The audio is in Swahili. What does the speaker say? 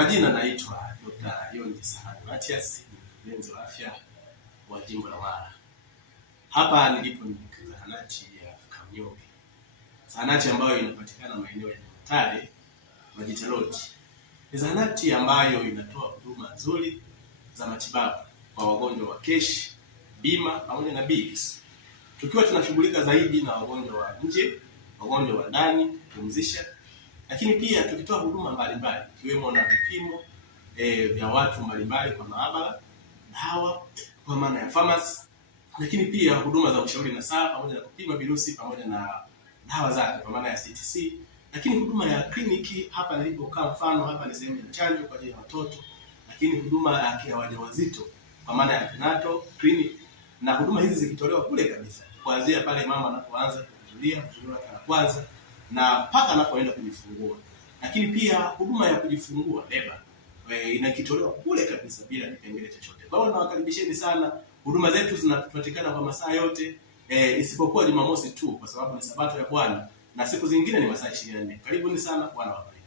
majina naitwa Dr. Yondi Sahani Matias, mkurugenzi wa afya wa jimbo la Mara. Hapa nilipo ni zahanati ya Kamnyonge. Zahanati ambayo inapatikana maeneo ya Tare, Majita Road. Ni zahanati ambayo inatoa huduma nzuri za matibabu kwa wagonjwa wa keshi, bima pamoja na bills. Tukiwa tunashughulika zaidi na wagonjwa wa nje, wagonjwa wa ndani, kupumzisha, lakini pia tukitoa huduma mbalimbali ikiwemo na vipimo vya watu mbalimbali kwa maabara, dawa kwa maana ya pharmacy, lakini pia huduma za ushauri na saa pamoja na kupima virusi pamoja na dawa zake kwa maana ya CTC, lakini huduma ya kliniki hapa nilipokaa mfano hapa ni sehemu ya chanjo kwa ajili ya watoto, lakini huduma ya wajawazito kwa maana ya prenatal clinic, na huduma hizi zikitolewa kule kabisa kuanzia pale mama anapoanza kujulia mtoto wake wa kwanza na mpaka anapoenda kujifungua. Lakini pia huduma ya kujifungua beba inakitolewa kule kabisa bila kipengele chochote. Kwa hiyo nawakaribisheni sana. Huduma zetu zinapatikana kwa masaa yote isipokuwa Jumamosi tu kwa sababu ni Sabato ya Bwana, na siku zingine ni masaa 24. Karibuni sana, Bwana wabariki.